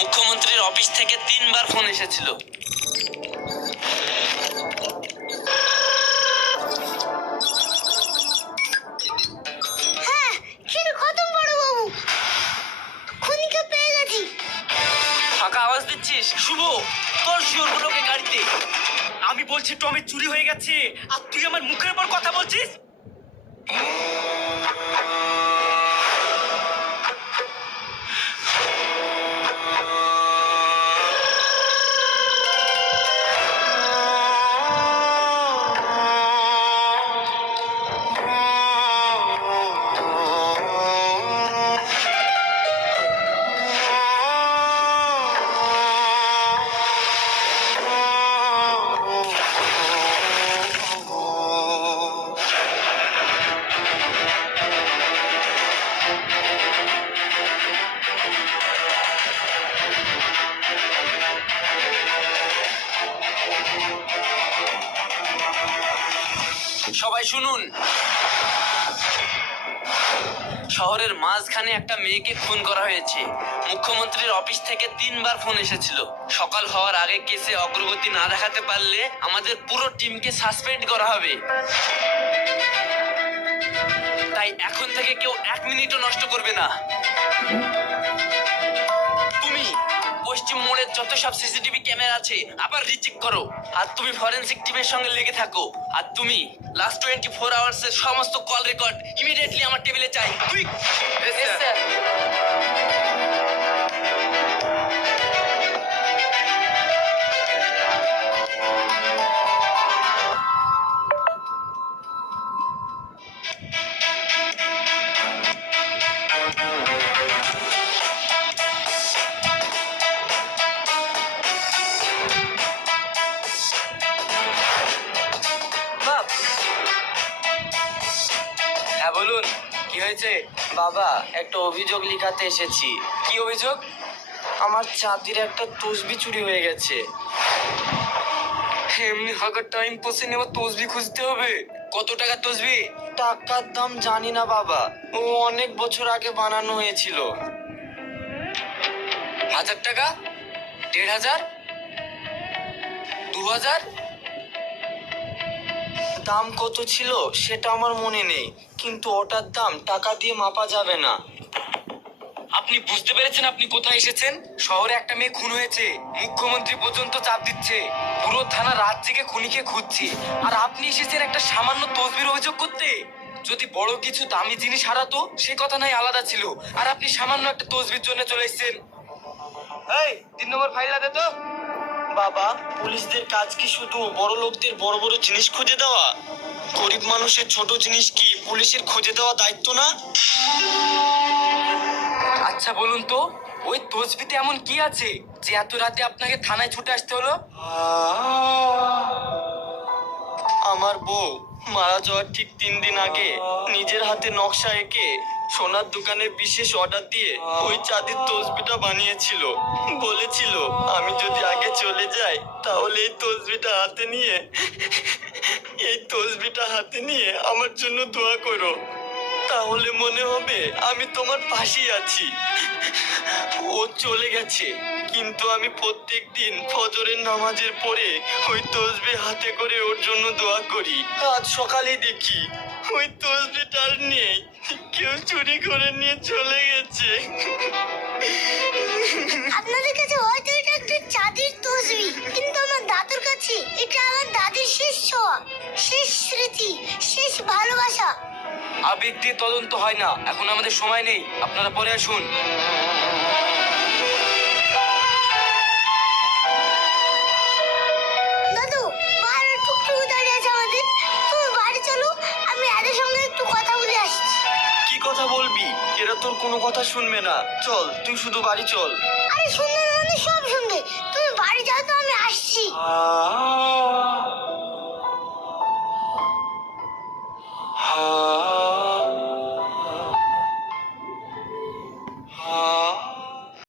মুখ্যমন্ত্রীর অফিস থেকে 3বার ফোন এসেছিল। হ্যাঁ, কিন্তু খতম বড় বাবু, খুনিকে পেয়ে গেছি। ফাঁকা আওয়াজ দিচ্ছিস? শুভ, তোর শিওরগুলোকে গাড়িতে। আমি বলছি টমি চুরি হয়ে গেছে, আর তুই আমার মুখের উপর কথা বলছিস। সবাই শুনুন, শহরের মাঝখানে একটা মেয়েকে খুন করা হয়েছে। মুখ্যমন্ত্রীর অফিস থেকে 3বার ফোন এসেছিল। সকাল হওয়ার আগে কেসে অগ্রগতি না দেখাতে পারলে আমাদের পুরো টিমকে সাসপেন্ড করা হবে। তাই এখন থেকে কেউ 1 মিনিটও নষ্ট করবে না। তুমি পশ্চিম মোড়ের যত সব সিসিটিভি ক্যামেরা আছে আবার রিচেক করো। আর তুমি ফরেনসিক টিমের সঙ্গে লেগে থাকো। আর তুমি লাস্ট 24 আওয়ার্স এর সমস্ত কল রেকর্ড ইমিডিয়েটলি আমার টেবিলে চাই। কুইক। হ্যাঁ বলুন, কি হয়েছে? বাবা, একটা অভিযোগ লিখাতে এসেছি। কি অভিযোগ? আমার চাঁদির একটা তসবি চুরি হয়ে গেছে। এমনি হাগার টাইম পসে নেওয়া তসবি খুঁজতে হবে? কত টাকা তসবি? টাকার দাম জানি না বাবা, ও অনেক বছর আগে বানানো হয়েছিল। 1000 টাকা? 1500? 2000? দাম কত ছিল সেটা আমার মনে নেই, কিন্তু ওটার দাম টাকা দিয়ে মাপা যাবে না। আপনি বুঝতে পেরেছেন আপনি কোথায় এসেছেন? শহরে একটা মেয়ে খুন হয়েছে, মুখ্যমন্ত্রী পর্যন্ত চাপ দিচ্ছে, পুরো থানা রাত জেগে খুনিকে খুঁজছে, আর আপনি এসেছেন একটা সামান্য তসবির অভিযোগ করতে। যদি বড় কিছু দামি জিনিস হারাতো সে কথা নাই আলাদা ছিল, আর আপনি সামান্য একটা তসবির জন্য চলে এসেছেন। এই 3 নম্বর ফাইলটা দে তো। বাবা, পুলিশদের কাজ কি শুধু বড় লোকদের বড় বড় জিনিস খুঁজে দেওয়া? গরিব মানুষের ছোট জিনিস কি পুলিশের খুঁজে দেওয়া দায়িত্ব না? আচ্ছা বলুন তো, ওই তসবিতে এমন কি আছে যে এত রাতে আপনাকে থানায় ছুটে আসতে হলো? আমার বউ মারা যাওয়ার ঠিক 3 দিন আগে নিজের হাতে নকশা এঁকে সোনার দোকানে বিশেষ অর্ডার দিয়ে ওই চাঁদির তসবিটা বানিয়েছিল। বলেছিল আমি যদি আগে চলে যাই তাহলে এই তসবিটা হাতে নিয়ে আমার জন্য দোয়া করো, তাহলে মনে হবে আমি তোমার পাশেই আছি। ও চলে গেছে, কিন্তু আমি প্রত্যেক দিন ফজরের নামাজের পরে ওই তসবি হাতে করে ওর জন্য দোয়া করি। আজ সকালেই দেখি ওই তসবিটা আর নেই, কেউ চুরি করে নিয়ে চলে গেছে। আপনাদের কাছে হয়তো এটা একটা চাঁদের তসবি, কিন্তু আমার দাদুর কাছে এটা আমার দাদির শেষ ছোঁয়া, শেষ স্মৃতি, শেষ ভালোবাসা। আবেগ দিয়ে তদন্ত হয় না, এখন আমাদের সময় নেই, আপনারা পরে আসুন। দাদু, বাইরে টুকটুকি দাঁড়িয়ে আছে আমাদের, তুমি বাড়ি চলো, আমি এদের সঙ্গে একটু কথা বলে আসছি। কি কথা বলবি? এরা তোর কোনো কথা শুনবে না, চল তুই শুধু বাড়ি চল। আরে শুনবে মানে সব শুনবে, তুমি বাড়ি যাও তো, আমি আসছি।